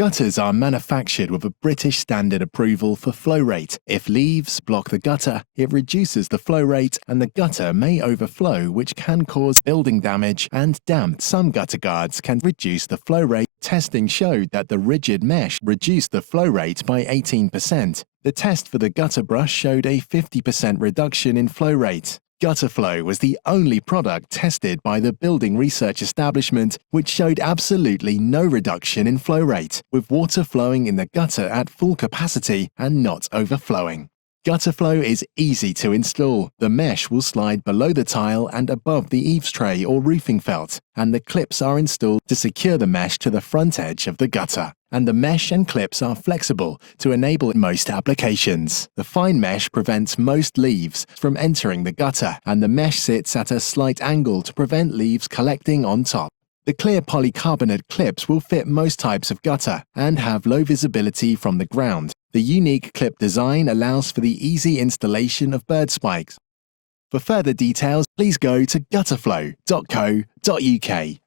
Gutters are manufactured with a British standard approval for flow rate. If leaves block the gutter, it reduces the flow rate and the gutter may overflow, which can cause building damage and damp. Some gutter guards can reduce the flow rate. Testing showed that the rigid mesh reduced the flow rate by 18%. The test for the gutter brush showed a 50% reduction in flow rate. GutterFlo was the only product tested by the building research establishment which showed absolutely no reduction in flow rate, with water flowing in the gutter at full capacity and not overflowing. GutterFlo is easy to install. The mesh will slide below the tile and above the eaves tray or roofing felt, and the clips are installed to secure the mesh to the front edge of the gutter. And the mesh and clips are flexible to enable most applications. The fine mesh prevents most leaves from entering the gutter, and the mesh sits at a slight angle to prevent leaves collecting on top. The clear polycarbonate clips will fit most types of gutter and have low visibility from the ground. The unique clip design allows for the easy installation of bird spikes. For further details, please go to gutterflo.co.uk.